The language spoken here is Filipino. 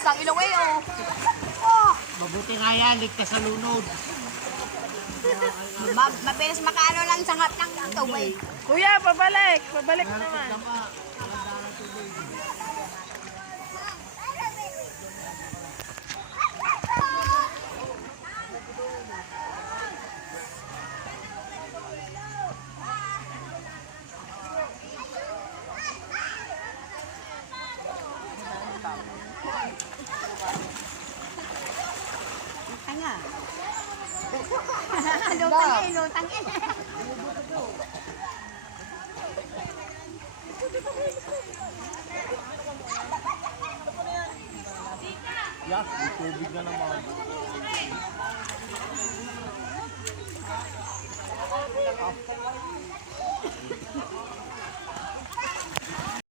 Sang ilong eh, oh. Oh, Mabuti nga yan, ligtas sa lunod. mabilis makaano ng sangap ng tubig. Kuya, pabalik. Pabalik naman. Tanga. Lutang eh, lutang eh. Yak, may tubig na naman.